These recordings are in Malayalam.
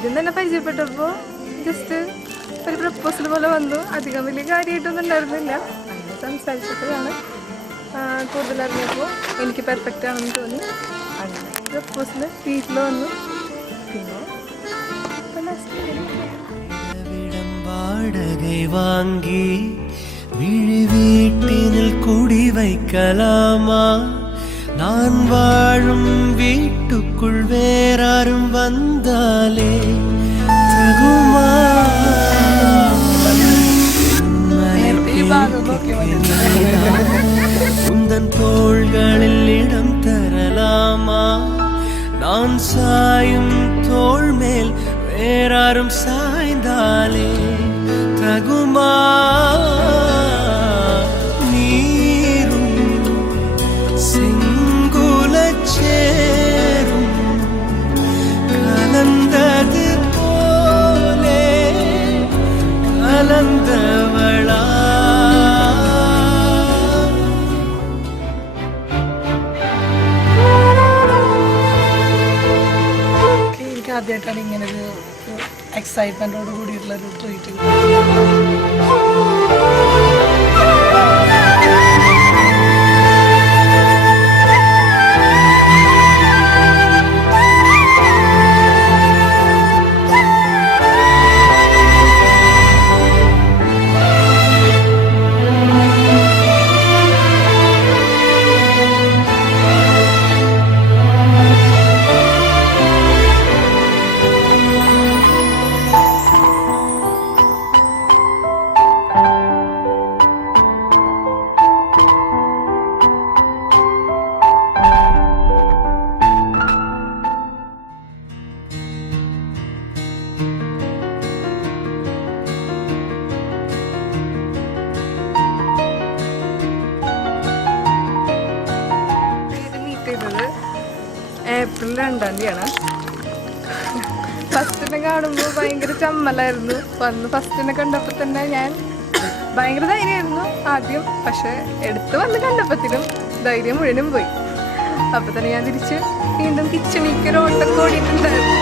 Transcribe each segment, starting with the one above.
ആദ്യം തന്നെ പരിചയപ്പെട്ടപ്പോൾ ജസ്റ്റ് ഒരു പ്രപ്പോസൽ പോലെ വന്നു. അധികം വലിയ കാര്യമായിട്ടൊന്നും ഉണ്ടായിരുന്നില്ല. അങ്ങനെ സംസാരിച്ചപ്പോഴാണ് കൂടുതൽ അറിഞ്ഞപ്പോൾ എനിക്ക് പെർഫെക്റ്റ് ആണെന്ന് തോന്നി. അങ്ങനെ പ്രപ്പോസൽ വീട്ടിൽ വന്നു. പിന്നെ வாடகை வாங்கி விழி வீட்டினில் குடி வைக்கலாமா? நான் வாழும் வீட்டுக்குள் வேறாரும் வந்தாலே தகுமா? உந்தன் தோள்களில் இடம் தரலாமா? நான் சாயும் தோள் மேல் வேறாரும் சாய்ந்தாலே தகுமா? நீரும் செங்குலச்சேரும் கலந்தது போலே கலந்தவளா? ആദ്യമായിട്ടാണ് ഇങ്ങനൊരു എക്സൈറ്റ്മെൻറ്റോട് കൂടിയിട്ടുള്ളൊരു ട്രീറ്റ്. ഏപ്രിൽ 2-ാം തീയതിയാണ്. ഫസ്റ്റിനെ കാണുമ്പോൾ ഭയങ്കര ചമ്മലായിരുന്നു. ഫസ്റ്റിനെ കണ്ടപ്പോൾ തന്നെ ഞാൻ ഭയങ്കര ധൈര്യമായിരുന്നു ആദ്യം. പക്ഷെ എടുത്ത് വന്ന് കണ്ടപ്പോഴത്തേനും ധൈര്യം മുഴുവനും പോയി. അപ്പോൾ തന്നെ ഞാൻ തിരിച്ച് വീണ്ടും കിച്ചണിക്ക് ഒരു ഓട്ടം ഓടിയിട്ടുണ്ടായിരുന്നു.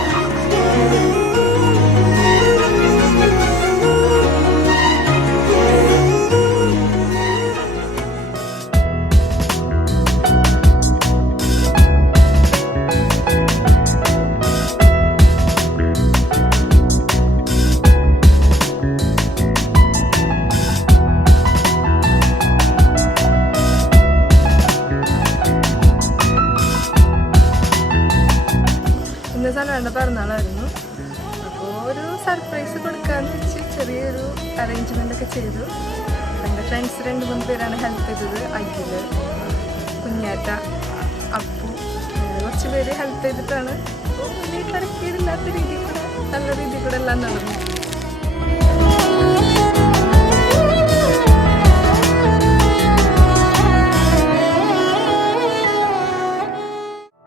സൽവാറിൻ്റെ പിറന്നാളായിരുന്നു. അപ്പോൾ ഒരു സർപ്രൈസ് കൊടുക്കാമെന്ന് വെച്ച് ചെറിയൊരു അറേഞ്ച്മെൻ്റ് ഒക്കെ ചെയ്തു. എൻ്റെ ഫ്രണ്ട്സ് 2-3 പേരാണ് ഹെൽപ്പ് ചെയ്തത്. അഖില്, കുഞ്ഞാറ്റ, അപ്പു, കുറച്ച് പേര് ഹെൽപ്പ് ചെയ്തിട്ടാണ്. അപ്പോൾ വലിയ തിരക്കേടില്ലാത്ത രീതിയിൽ കൂടെ നല്ല രീതിയിൽ കൂടെ എല്ലാം നടന്നു.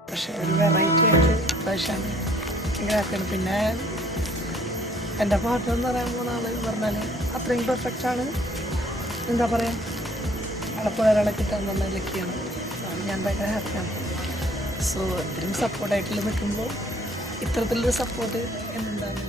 പക്ഷേ ഒരു വെറൈറ്റി ആയിട്ട് പ്രാവശ്യമാണ് ഇങ്ങനെ. പിന്നെ എൻ്റെ പാർട്ട്ണർ എന്ന് പറയുമ്പോൾ ആൾ പറഞ്ഞാൽ അത്രയും പെർഫെക്റ്റാണ്. എന്താ പറയുക, അളപ്പോൾ ഒരാളെ കിട്ടാൻ നല്ല ലക്കിയാണ്. ഞാൻ ഭയങ്കര ഹാപ്പിയാണ്. സോ ഇത്രയും സപ്പോർട്ടായിട്ടുള്ള നിൽക്കുമ്പോൾ ഇത്തരത്തിലൊരു സപ്പോർട്ട് എന്താണ്